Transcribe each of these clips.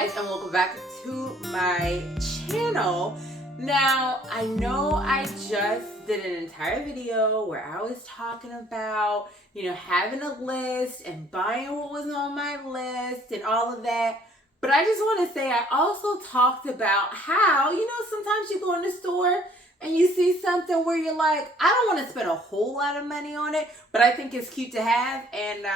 guys, and welcome back to my channel. Now, I know I just did an entire video where I was talking about, having a list and buying what was on my list and all of that. But I just want to say I also talked about how, sometimes you go in the store and you see something where you're like, I don't want to spend a whole lot of money on it, but I think it's cute to have. And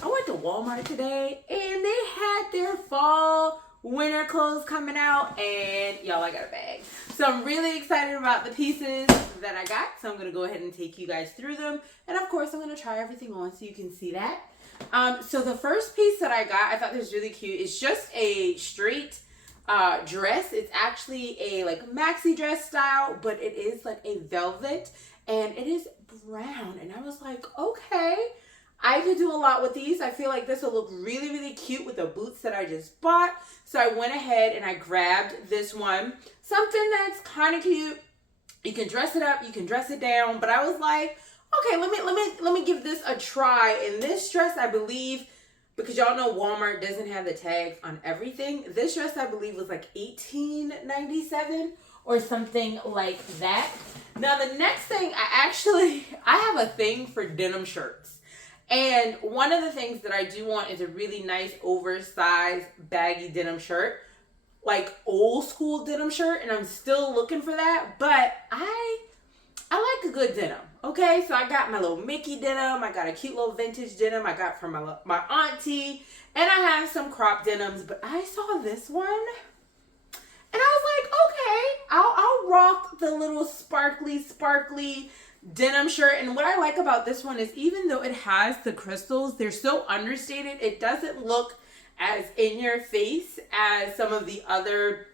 I went to Walmart today and they had their fall winter clothes coming out, and y'all, I got a bag. So I'm really excited about the pieces that I got. So I'm going to go ahead and take you guys through them. And of course, I'm going to try everything on so you can see that. So the first piece that I got, I thought this was really cute. It's just a straight dress. It's actually a maxi dress style, but it is like a velvet and it is brown. And I was like, okay, I could do a lot with these. I feel like this will look really, really cute with the boots that I just bought. So I went ahead and I grabbed this one. Something that's kind of cute. You can dress it up, you can dress it down, but I was like, okay, let me give this a try. And this dress, I believe, because y'all know Walmart doesn't have the tags on everything. This dress, I believe, was like $18.97 or something like that. Now, the next thing, I have a thing for denim shirts. And one of the things that I do want is a really nice oversized baggy denim shirt, like old school denim shirt. And I'm still looking for that, but I like a good denim. Okay, so I got my little Mickey denim. I got a cute little vintage denim I got from my auntie. And I have some crop denims, but I saw this one and I was like, okay, I'll rock the little sparkly denim shirt. And what I like about this one is even though it has the crystals, they're so understated. It doesn't look as in your face as some of the other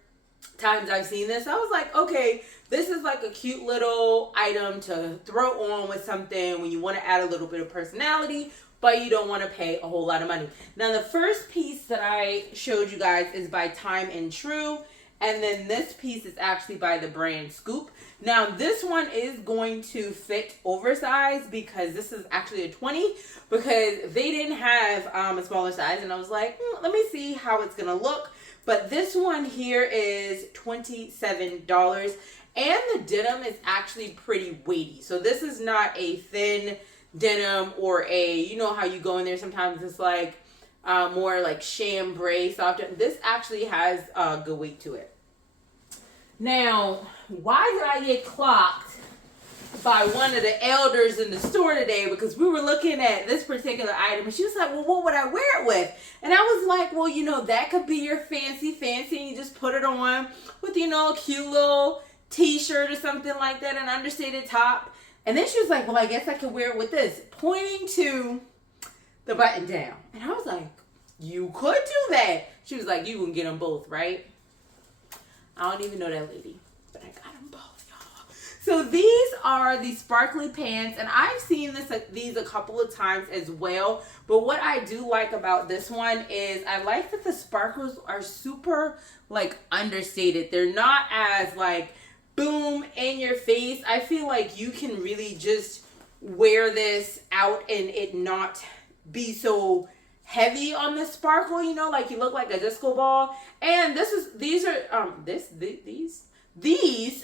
times I've seen this. I was like, okay, this is like a cute little item to throw on with something when you want to add a little bit of personality, but you don't want to pay a whole lot of money. Now, the first piece that I showed you guys is by Time and True. And then this piece is actually by the brand Scoop. Now, this one is going to fit oversized because this is actually a 20 because they didn't have a smaller size. And I was like, let me see how it's going to look. But this one here is $27. And the denim is actually pretty weighty. So this is not a thin denim or a, how you go in there sometimes it's like more like chambray, soft. This actually has good weight to it. Now, why did I get clocked by one of the elders in the store today? Because we were looking at this particular item and she was like, well, what would I wear it with? And I was like, well, that could be your fancy and you just put it on with, a cute little t-shirt or something like that, an understated top. And then she was like, well, I guess I could wear it with this, pointing to the button down. And I was like, you could do that. She was like, you can get them both, right? I don't even know that lady, but I got them both, y'all. So these are the sparkly pants, and I've seen these a couple of times as well. But what I do like about this one is I like that the sparkles are super understated. They're not as boom in your face. I feel like you can really just wear this out and it not be so heavy on the sparkle, you look like a disco ball. And these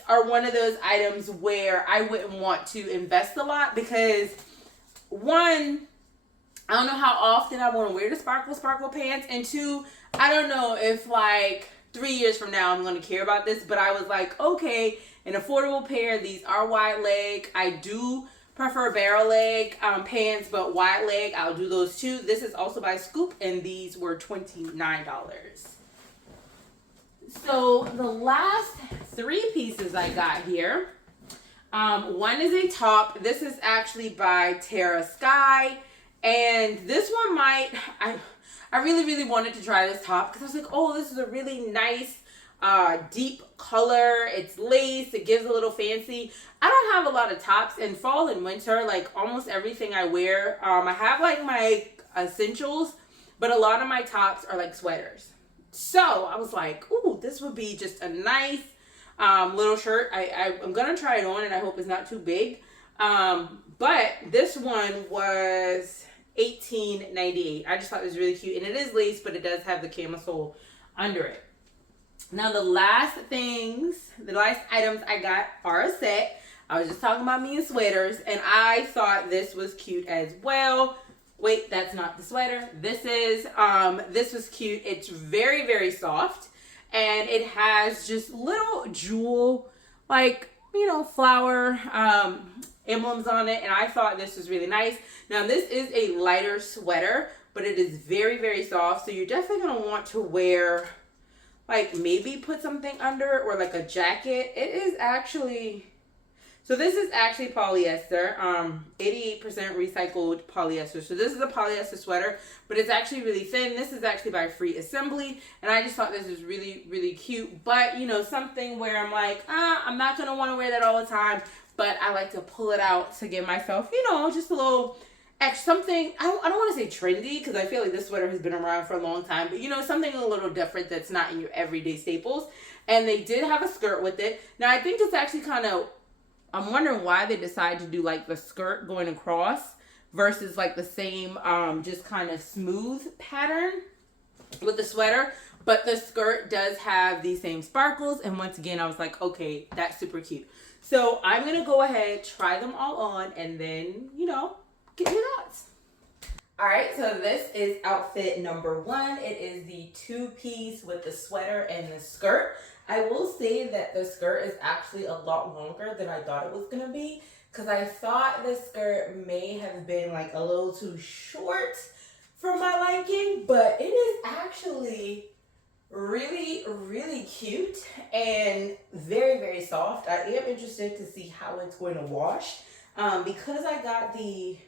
are one of those items where I wouldn't want to invest a lot because one, I don't know how often I want to wear the sparkle pants, and two, I don't know if 3 years from now I'm going to care about this. But I was like, okay, an affordable pair. These are wide leg. I do prefer barrel leg pants, but wide leg, I'll do those too. This is also by Scoop, and these were $29. So the last three pieces I got here, one is a top. This is actually by Terra Sky, and this one I really, really wanted to try this top because I was like, oh, this is a really nice deep color. It's lace. It gives a little fancy. I don't have a lot of tops in fall and winter. Almost everything I wear, I have my essentials, but a lot of my tops are sweaters. So I was like, ooh, this would be just a nice little shirt. I'm gonna try it on and I hope it's not too big. But this one was $18.98. I just thought it was really cute. And it is lace, but it does have the camisole under it. Now the last items I got are a set. I was just talking about me and sweaters, and I thought this was cute as well. Wait, that's not the sweater. This was cute. It's very, very soft, and it has just little jewel, like, you know, flower emblems on it, and I thought this was really nice. Now this is a lighter sweater, but it is very, very soft, so you're definitely going to want to wear, like, maybe put something under it, or like a jacket. It is actually, so this is actually polyester, 88% recycled polyester. So this is a polyester sweater, but it's actually really thin. This is actually by Free Assembly, and I just thought this was really, really cute. But, you know, something where I'm like, I'm not going to want to wear that all the time, but I like to pull it out to give myself, you know, just a little extra something. I don't want to say trendy, because I feel like this sweater has been around for a long time, but, you know, something a little different that's not in your everyday staples. And they did have a skirt with it. Now, I think it's actually kind of, I'm wondering why they decided to do like the skirt going across versus like the same just kind of smooth pattern with the sweater. But the skirt does have these same sparkles, and once again I was like, okay, that's super cute. So I'm gonna go ahead, try them all on, and then, you know, get your thoughts. All right, so this is outfit number 1. It is the 2-piece with the sweater and the skirt. I will say that the skirt is actually a lot longer than I thought it was going to be, because I thought the skirt may have been like a little too short for my liking, but it is actually really, really cute and very, very soft. I am interested to see how it's going to wash, because I got the,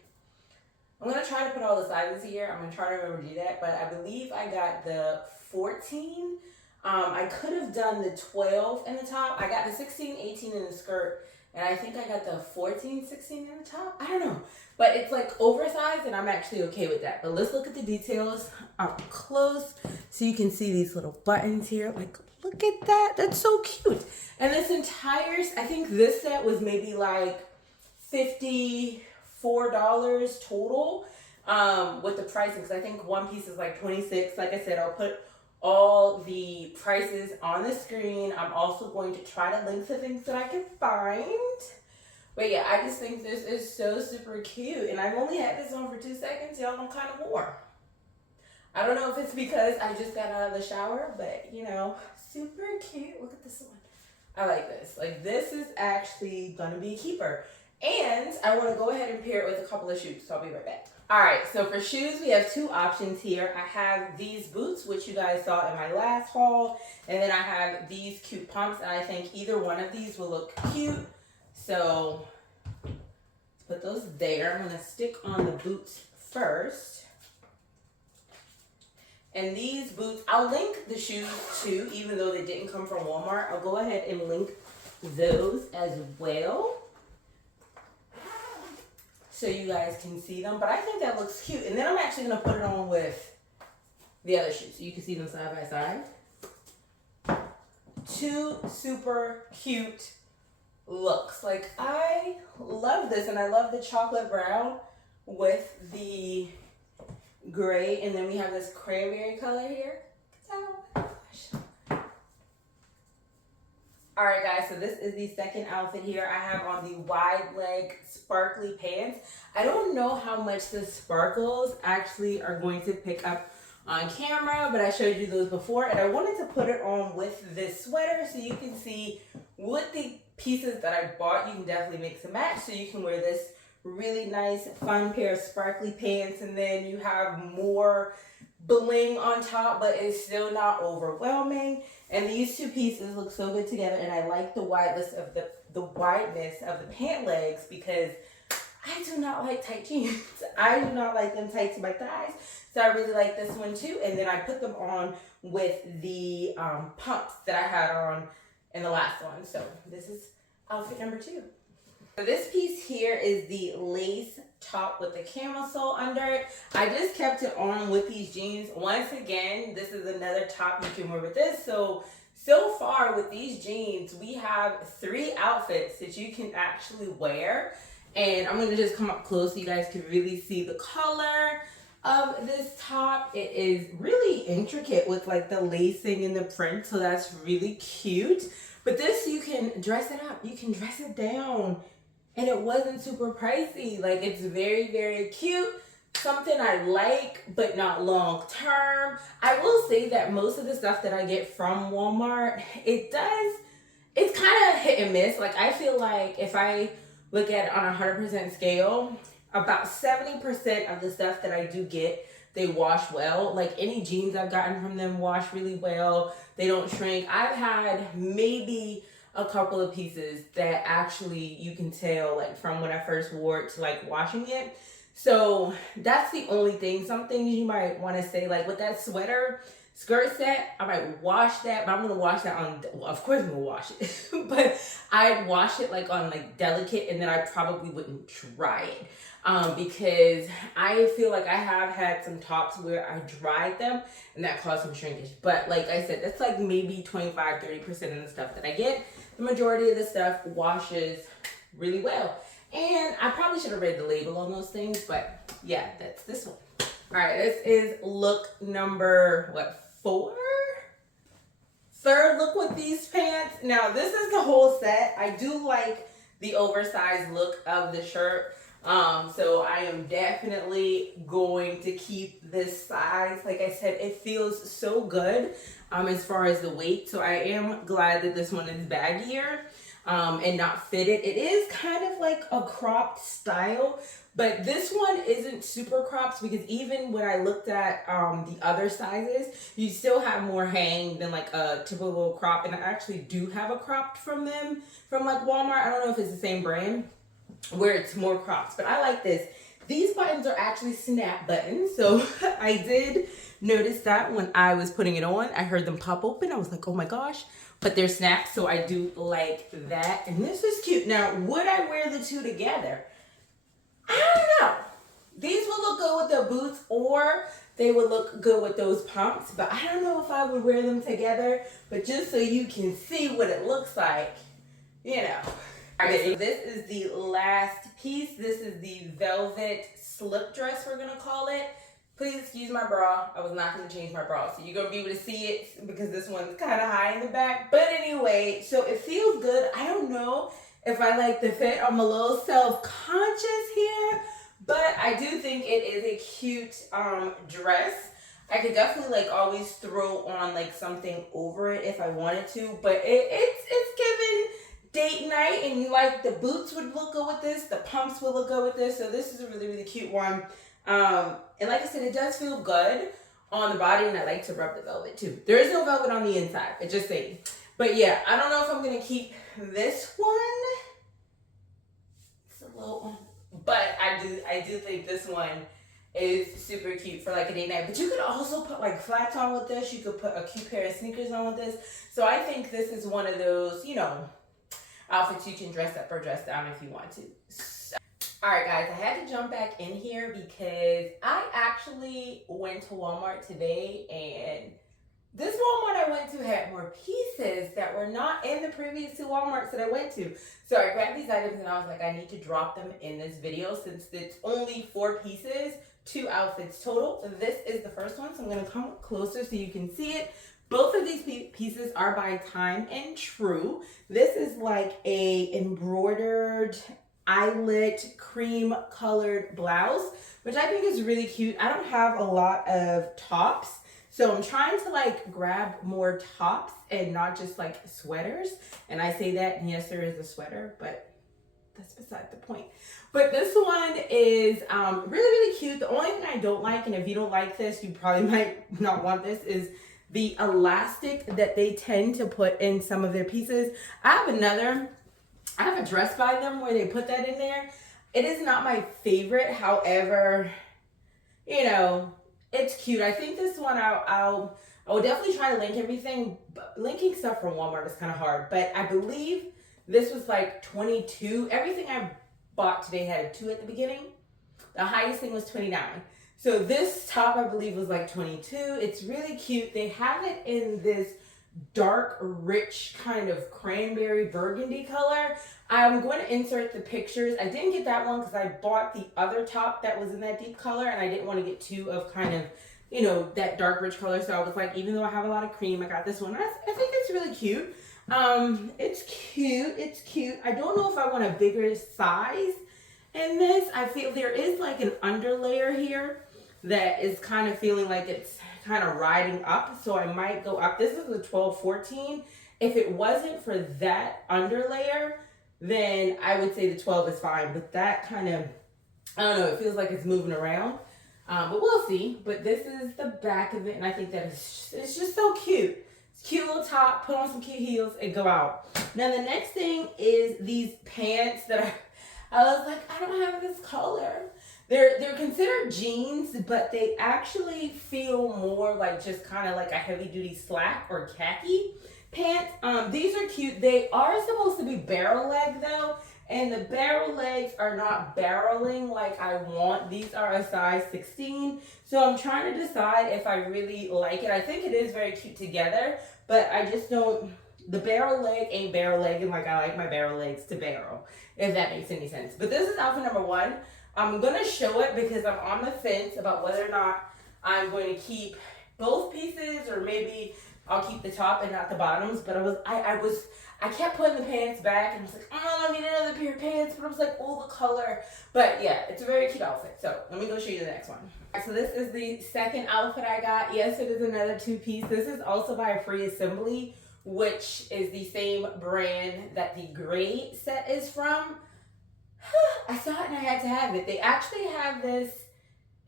I'm going to try to put all the sizes here. I'm going to try to remember to do that, but I believe I got the 14. I could have done the 12 in the top. I got the 16, 18 in the skirt, and I think I got the 14, 16 in the top. I don't know, but it's like oversized, and I'm actually okay with that. But let's look at the details up close so you can see these little buttons here. Like, look at that. That's so cute. And this entire, I think this set was maybe like $54 total with the pricing, because I think one piece is like $26. Like I said, I'll put all the prices on the screen. I'm also going to try to link to things that I can find. But yeah, I just think this is so super cute. And I've only had this on for 2 seconds. Y'all, I'm kind of warm. I don't know if it's because I just got out of the shower, but, you know, super cute. Look at this one. I like this. Like, this is actually going to be a keeper. And I want to go ahead and pair it with a couple of shoes. So I'll be right back. All right, so for shoes, we have 2 options here. I have these boots, which you guys saw in my last haul. And then I have these cute pumps, and I think either one of these will look cute. So let's put those there. I'm going to stick on the boots first. And these boots, I'll link the shoes too, even though they didn't come from Walmart. I'll go ahead and link those as well, so you guys can see them. But I think that looks cute. And then I'm actually going to put it on with the other shoes, so you can see them side by side. 2 super cute looks. Like, I love this, and I love the chocolate brown with the gray, and then we have this cranberry color here. Oh my gosh. All right, guys, so this is the second outfit here. I have on the wide leg sparkly pants. I don't know how much the sparkles actually are going to pick up on camera, but I showed you those before, and I wanted to put it on with this sweater so you can see what the pieces that I bought. You can definitely mix and match, so you can wear this really nice fun pair of sparkly pants, and then you have more bling on top, but it's still not overwhelming. And these 2 pieces look so good together, and I like the wideness of the pant legs, because I do not like tight jeans. I do not like them tight to my thighs, so I really like this one too. And then I put them on with the pumps that I had on in the last one. So this is outfit number 2. So this piece here is the lace top with the camisole under it. I just kept it on with these jeans. Once again, this is another top you can wear with this. So far with these jeans, we have 3 outfits that you can actually wear. And I'm gonna just come up close so you guys can really see the color of this top. It is really intricate with like the lacing and the print, so that's really cute. But this, you can dress it up, you can dress it down, and it wasn't super pricey. Like, it's very, very cute. Something I like, but not long term. I will say that most of the stuff that I get from Walmart, it's kind of hit and miss. Like, I feel like if I look at it on a 100% scale, about 70% of the stuff that I do get, they wash well. Like, any jeans I've gotten from them wash really well. They don't shrink. I've had maybe a couple of pieces that actually you can tell, like, from when I first wore it to like washing it. So that's the only thing. Some things you might want to say, like with that sweater skirt set, I might wash that, but I'm gonna wash that on, well, of course I'm gonna wash it, but I'd wash it like on like delicate, and then I probably wouldn't try it. Because I feel like I have had some tops where I dried them and that caused some shrinkage. But like I said, that's like maybe 25-30% of the stuff that I get. The majority of the stuff washes really well. And I probably should have read the label on those things, but yeah, that's this one. All right, this is look number, what, 4? Third look with these pants. Now, this is the whole set. I do like the oversized look of the shirt. So I am definitely going to keep this size. Like I said, it feels so good as far as the weight. So I am glad that this one is baggier and not fitted. It is kind of like a cropped style, but this one isn't super cropped, because even when I looked at the other sizes, you still have more hang than like a typical crop. And I actually do have a cropped from them, from like Walmart. I don't know if it's the same brand, where it's more cropped, but I like this. These buttons are actually snap buttons, so I did notice that when I was putting it on. I heard them pop open. I was like, oh my gosh, but they're snapped, so I do like that. And this is cute. Now, would I wear the two together? I don't know. These would look good with the boots, or they would look good with those pumps, but I don't know if I would wear them together. But just so you can see what it looks like, you know. All right, so this is the last piece. This is the velvet slip dress, we're gonna call it. Please excuse my bra. I was not gonna change my bra, so you're gonna be able to see it because this one's kind of high in the back. But anyway, so it feels good. I don't know if I like the fit. I'm a little self-conscious here, but I do think it is a cute dress. I could definitely like always throw on like something over it if I wanted to, but it's given date night, and you like the boots would look good with this, the pumps would look good with this. So this is a really, really cute one. And like I said, it does feel good on the body, and I like to rub the velvet too. There is no velvet on the inside, it's just saying. But yeah, I don't know if I'm gonna keep this one. It's a little, but I do think this one is super cute for like a date night. But you could also put like flats on with this. You could put a cute pair of sneakers on with this. So I think this is one of those, you know, outfits you can dress up or dress down if you want to. So, all right, guys, I had to jump back in here because I actually went to Walmart today, and this Walmart I went to had more pieces that were not in the previous 2 Walmarts that I went to. So I grabbed these items and I was like, I need to drop them in this video since it's only 4 pieces, 2 outfits total. So this is the first one, so I'm gonna come closer so you can see it. Both of these pieces are by Time and True. This is like a embroidered eyelet cream colored blouse, which I think is really cute. I don't have a lot of tops, so I'm trying to like grab more tops and not just like sweaters. And I say that, and yes, there is a sweater, but that's beside the point. But this one is really, really cute. The only thing I don't like, and if you don't like this, you probably might not want this, is the elastic that they tend to put in some of their pieces. I have a dress by them where they put that in there. It is not my favorite. However, you know, it's cute. I think this one I will definitely try to link everything. But linking stuff from Walmart is kind of hard. But I believe this was like 22. Everything I bought today had a 2 at the beginning. The highest thing was 29. So this top, I believe, was like 22. It's really cute. They have it in this dark, rich kind of cranberry burgundy color. I'm going to insert the pictures. I didn't get that one because I bought the other top that was in that deep color, and I didn't want to get two of kind of, you know, that dark, rich color. So I was like, even though I have a lot of cream, I got this one. I think it's really cute. It's cute. It's cute. I don't know if I want a bigger size in this. I feel there is like an underlayer here that is kind of feeling like it's kind of riding up, so I might go up. This is the 12-14. If it wasn't for that underlayer, then I would say the 12 is fine, but that kind of, I don't know, it feels like it's moving around, but we'll see. But this is the back of it, and I think that it's just so cute. It's a cute little top, put on some cute heels, and go out. Now the next thing is these pants that I was like, I don't have this color. They're considered jeans, but they actually feel more like just kind of like a heavy duty slack or khaki pants. These are cute. They are supposed to be barrel leg though, and the barrel legs are not barreling like I want. These are a size 16, so I'm trying to decide if I really like it. I think it is very cute together, but I just don't. The barrel leg ain't barrel legging like I like my barrel legs to barrel, if that makes any sense. But this is outfit number 1. I'm going to show it because I'm on the fence about whether or not I'm going to keep both pieces, or maybe I'll keep the top and not the bottoms. But I kept putting the pants back, and I was like, oh, I need another pair of pants. But I was like, oh, the color. But yeah, it's a very cute outfit. So let me go show you the next one. So this is the second outfit I got. Yes, it is another 2-piece. This is also by Free Assembly, which is the same brand that the gray set is from. I saw it and I had to have it. They actually have this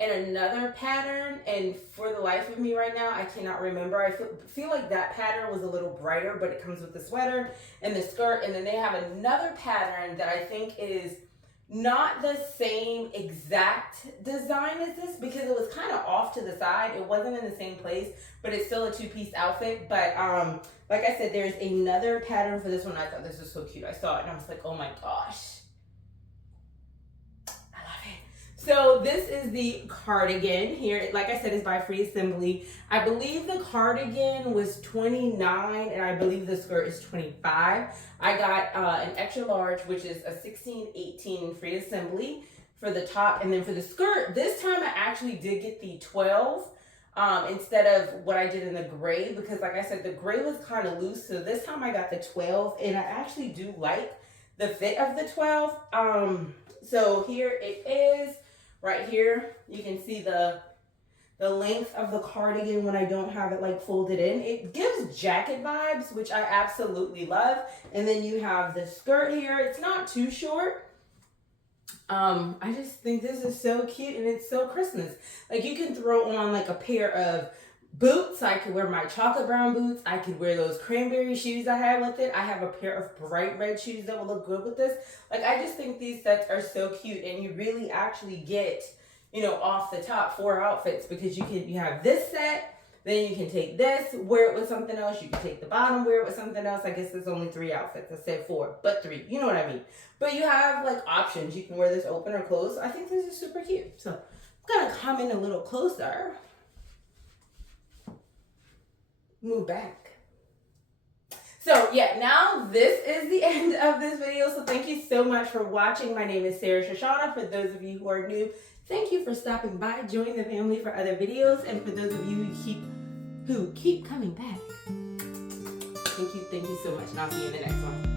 in another pattern, and for the life of me right now, I cannot remember. I feel like that pattern was a little brighter, but it comes with the sweater and the skirt, and then they have another pattern that I think is not the same exact design as this, because it was kind of off to the side. It wasn't in the same place, but it's still a 2-piece outfit. But like I said, there's another pattern for this one. I thought this was so cute. I saw it and I was like, oh my gosh. So this is the cardigan here. Like I said, it's by Free Assembly. I believe the cardigan was $29, and I believe the skirt is $25. I got an extra large, which is a 16-18 Free Assembly for the top. And then for the skirt, this time I actually did get the 12 instead of what I did in the gray, because like I said, the gray was kind of loose. So this time I got the 12, and I actually do like the fit of the 12. So here it is. Right here, you can see the length of the cardigan when I don't have it like folded in. It gives jacket vibes, which I absolutely love. And then you have the skirt here. It's not too short. I just think this is so cute, and it's so Christmas. Like, you can throw on like a pair of boots. I could wear my chocolate brown boots. I could wear those cranberry shoes I had with it. I have a pair of bright red shoes that will look good with this. Like, I just think these sets are so cute, and you really actually get, you know, off the top 4 outfits, because you have this set, then you can take this, wear it with something else. You can take the bottom, wear it with something else. I guess there's only 3 outfits. I said 4, but 3. You know what I mean? But you have like options. You can wear this open or closed. I think this is super cute. So I'm gonna come in a little closer. Move back. So yeah, now this is the end of this video. So thank you so much for watching. My name is Sho'Shanna. For those of you who are new, thank you for stopping by. Join the family for other videos. And for those of you who keep coming back, thank you so much. And I'll see you in the next one.